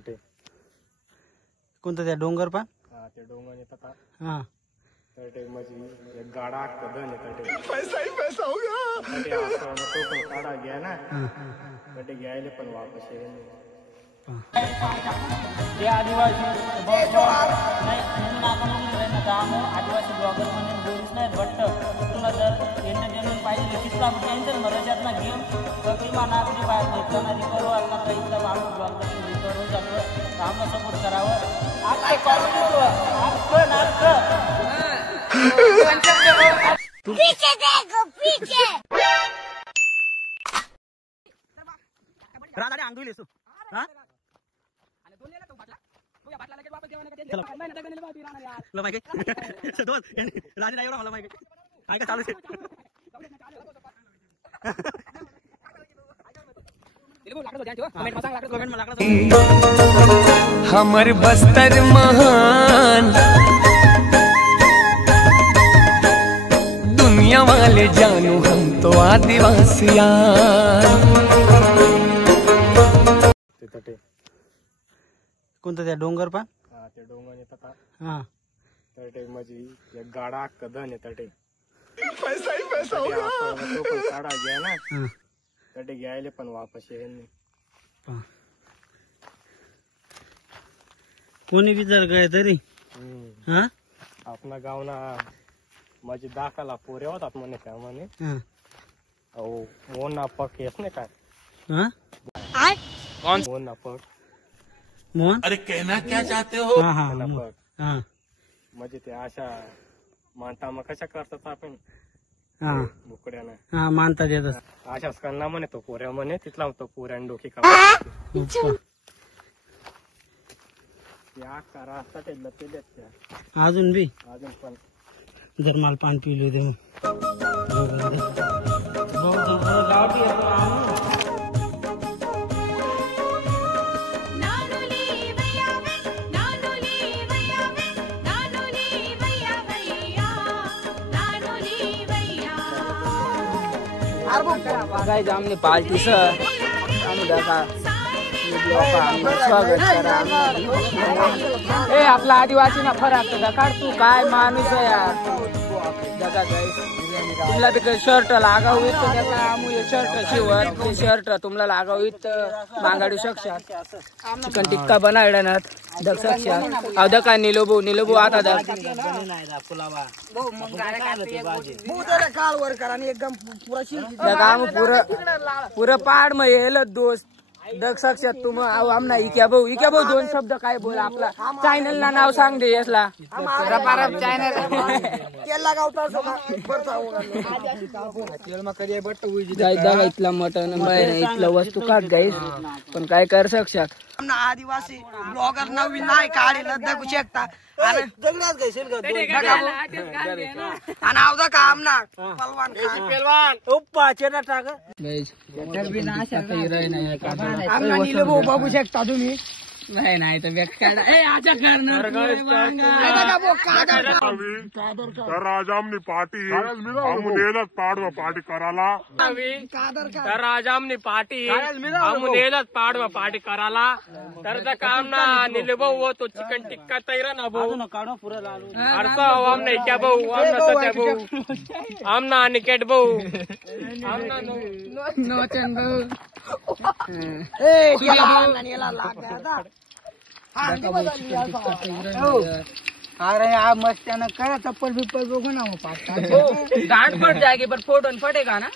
तटे कोणतं त्या डोंगर पा हा ते डोंगर येतात हा तटे म्हणजे एक गाडा कदन तटे पैसा ही पैसा हो गया तटे असं तो पण काढा घ्या ना तटे घ्यायले पण वापस येईल जे आदिवासी म्हणून आपण काम आदिवासी ब्लॉगर म्हणून बोलूच नाही बट तुला जर एंटरटेनमेंट पाहिजे किती आपण मराठ्यात ना गेम तर किंवा नागरी बाहेर रिकॉर्ड वाटला तर इथं आपण ब्लॉगर रिकॉर्ड होऊन जातं आम्हाला सपोर्ट करावं आपलं कॉमेडी पीछे देखो पीछे राजा अंगुली लेसू हां चलो लो माहिती दोन राजा नाही एवढा मला माहिती काय काय चालू हमर बस्तर महान दुनिया वाले जानू हम तो आदिवासियान ते तटे कोणतं त्या डोंगर पा हा ते डोंगर येतात हा तटे म्हणजे एक गाडा कदन तटे पैसा ही पैसा हो गया तो पण काढा घ्या ना तटे घ्यायले पण वापस येईल कोणी विचार काय तरी हा आपला गाव ना माझी दाखला पोरे होतात म्हणे काय म्हणे अहो मोना पक येत नाही काय हा कौन मोना पक मोहन अरे कहना क्या चाहते हो हा हा मोना पक हा म्हणजे ते अशा मानता मग कशा करतात आपण हा बुकड्यानं हा मानता देतात अशाच करणार म्हणे तो पोऱ्या म्हणे तिथला तो पोऱ्यान डोकी का रास्ता ते लपेले अजून बी अजून पण जर मला पाणी पिलो दे काय आमने पार्टी सर आम्ही स्वागत करा ए आपला आदिवासी ना फरक काढ तू काय माणूस आहे यार जगा गाईस तुमला बी शर्ट लागावीत तर त्याला आमू शर्ट शिवत ते शर्ट तुम्हाला लागावीत मागाडू शकशात चिकन टिक्का बनायडानात दक शकशात अव दका निलोबू आता दक दका आमू पुरं पाड मग येलं दोस्त दग साक्षात तुम आमना इक्या भाऊ दोन शब्द काय बोल आपला चॅनल ना नाव सांग दे यसला रपारप चॅनल इथला मटन इथला वस्तू काढ गाईस पण काय कर शकशात आदिवासी ब्लॉगर नवीन नाही काढेल दगू शकता आणि आवदा काम ना पलवान बघू शकता तुम्ही नाही तर राजामनी पार्टी आमुनेलच पाडवा पार्टी कराला तर राजामनी पार्टी आमुनेलच पाडवा पार्टी कराला तर काम ना निलभाऊ हो तो चिकन टिक्का तैरा ना भाऊ अर्थ आमना इक्या भाऊ आमना सत्या भाऊ आमना अनिकेट भाऊ आमना नोचन भाऊ अरे आप मस्त करा चप्पल बिप्पल बघू ना गाठ पड जाएगी पर फोटो फटेगा ना